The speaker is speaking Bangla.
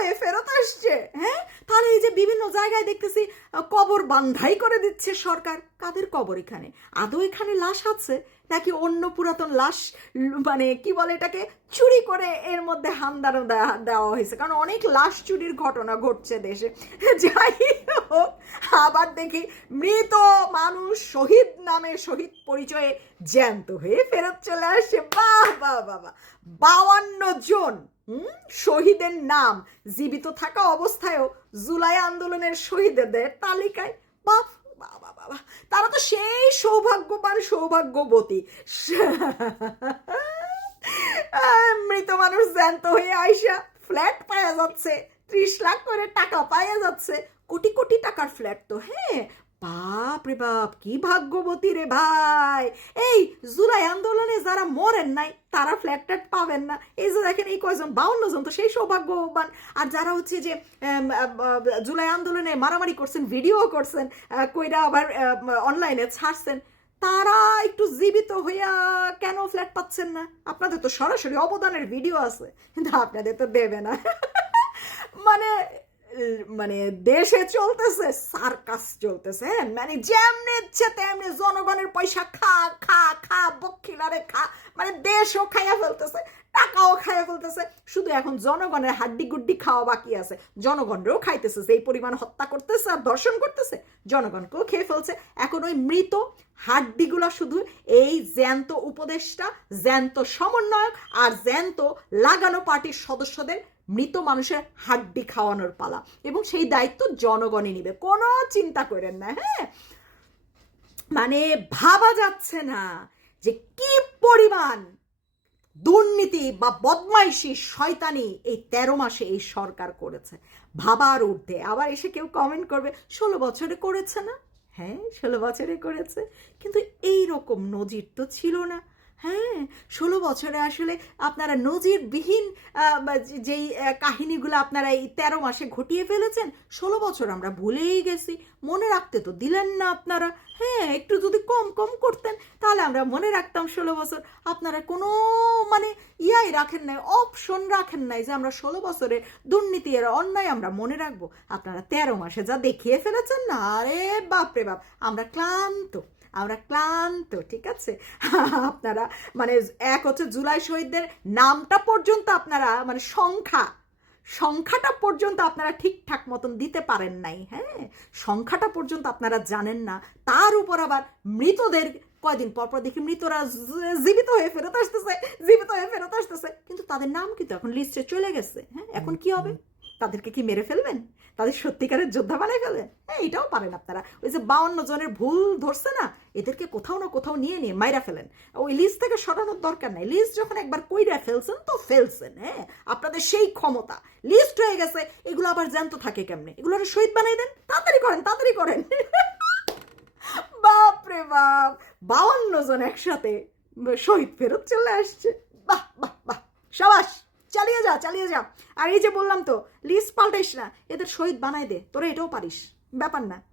হয়ে ফেরত আসছে হ্যাঁ? তাহলে এই যে বিভিন্ন জায়গায় দেখতেছি কবর বান্ধাই করে দিচ্ছে সরকার। কাদের কবর এখানে? আদৌ এখানে লাশ আছে? নাকি অন্য পুরাতন লাশ মানে কি বলে এটাকে, চুরি করে এর মধ্যে দেওয়া দেওয়া হয়েছে? কারণ অনেক লাশ চুরির ঘটনা ঘটছে দেশে। যাই হোক, আবার দেখি মৃত মানুষ শহীদ নামে শহীদ পরিচয়ে জ্যান্ত হয়ে ফেরত চলে আসছে বাহ বাহ বাহ বাউান্ন জন শহীদের নাম জীবিত থাকা অবস্থায়ও জুলাই আন্দোলনের শহীদদের তালিকায়। বাহ বাবা বাবা তারা তো সেই সৌভাগ্যবান সৌভাগ্যবতী। মৃত মানুষ জ্যান্ত হয়ে আইসা ফ্ল্যাট পাওয়া যাচ্ছে, ত্রিশ লাখ করে টাকা পাওয়া যাচ্ছে। কোটি কোটি টাকার ফ্ল্যাট তো হ্যাঁ? বাপ রে বাপ, কি ভাগ্যবতী রে ভাই! এই জুলাই আন্দোলনে যারা মরেন নাই, তারা ফ্ল্যাট ট্যাট পাবেন না। এই যে দেখেন, এই কয়জন, বাউন্ন জন তো সেই সৌভাগ্যবান। আর যারা হচ্ছে যে জুলাই আন্দোলনে মারামারি করছেন ভিডিও করছেন কইরা আবার অনলাইনে ছাড়ছেন, তারা একটু জীবিত হইয়া কেন ফ্ল্যাট পাচ্ছেন না? আপনাদের তো সরাসরি অবদানের ভিডিও আছে, কিন্তু আপনাদের তো দেবে না। মানে মানে দেশে চলতেছে, সার্কাস চলতেছে হ্যাঁ? মানে যেমনি ইচ্ছে তেমনি জনগণের পয়সা খা খা খা বক্ষিলারে খা মানে দেশও খাইয়া ফেলতেছে, টাকাও খাইয়া ফেলতেছে। শুধু এখন জনগণের হাড্ডি গুড্ডি খাওয়া বাকি আছে। জনগণরেও খাইতেছে সেই পরিমাণ হত্যা করতেছে আর দর্শন করতেছে, জনগণকেও খেয়ে ফেলছে। এখন ওই মৃত হাড্ডিগুলো শুধু এই জ্যান্ত উপদেষ্টা, জ্যান্ত সমন্বয়ক আর জ্যান্ত লাগানো পার্টির সদস্যদের মৃত মানুষের হাড্ডি খাওয়ানোর পালা। এবং সেই দায়িত্ব জনগণই নিবে। কোনো চিন্তা করেন না হ্যাঁ? মানে ভাবা যাচ্ছে না যে কি পরিমাণ দুর্নীতি বা বদমাইশি শয়তানি এই তেরো মাসে এই সরকার করেছে। ভাবার ঊর্ধ্বে। আবার এসে কেউ কমেন্ট করবে, ষোলো বছরে করেছে না? হ্যাঁ ষোলো বছরে করেছে। কিন্তু এই রকম নজির তো ছিল না। হ্যাঁ ষোলো বছরে আসলে আপনারা নজিরবিহীন যেই কাহিনীগুলো আপনারা এই তেরো মাসে ঘটিয়ে ফেলেছেন, ষোলো বছর আমরা ভুলেই গেছি। মনে রাখতে তো দিলেন না আপনারা। হ্যাঁ একটু যদি কম কম করতেন, তাহলে আমরা মনে রাখতাম ষোলো বছর। আপনারা কোনো মানে ইয়াই রাখেন নাই অপশন রাখেন নাই যে আমরা ষোলো বছরের দুর্নীতি এর অন্যায় আমরা মনে রাখব। আপনারা তেরো মাসে যা দেখিয়ে ফেলেছেন না, আরে বাপরে বাপ, আমরা ক্লান্ত। আমরা ক্লান্ত, ঠিক আছে? আপনারা মানে এক হচ্ছে জুলাই শহীদদের নামটা পর্যন্ত আপনারা মানে সংখ্যা, সংখ্যাটা পর্যন্ত আপনারা ঠিকঠাক মতন দিতে পারেন নাই হ্যাঁ? সংখ্যাটা পর্যন্ত আপনারা জানেন না। তার উপর আবার মৃতদের কয়দিন পর পর দেখি মৃতরা জীবিত হয়ে ফেরত আসতেছে, জীবিত হয়ে ফেরত আসতেছে। কিন্তু তাদের নাম কিন্তু এখন লিস্টে চলে গেছে হ্যাঁ? এখন কি হবে? তাদেরকে কি মেরে ফেলবেন? তাদের সত্যিকারের যোদ্ধা বানাই ফেলবেন? হ্যাঁ এটাও পারেন আপনারা। ওই যে বাউন্ন জনের ভুল ধরছে না, এদেরকে কোথাও না কোথাও নিয়ে নিয়ে মাইরা ফেলেন। ওই লিস্ট থেকে সরানোর দরকার নাই। লিস্ট যখন একবার কইরা ফেলছেন, তো ফেলছেন হ্যাঁ? আপনাদের সেই ক্ষমতা। লিস্ট হয়ে গেছে, এগুলো আবার জ্যান্ত থাকে কেমনে? এগুলো শহীদ বানাই দেন? তাড়াতাড়ি করেন তাড়াতাড়ি করেন। বাপ রে বাপ! বাউন্ন জন একসাথে শহীদ ফেরত চলে আসছে। বাহ বাহ বাহ। সাবাস! চালিয়ে যা চালিয়ে যা। আর এই যে বললাম তো, লিস্ট পাল্টাইস না, এদের শহীদ বানাই দে, তোরা এটাও পারিস। ব্যাপার না।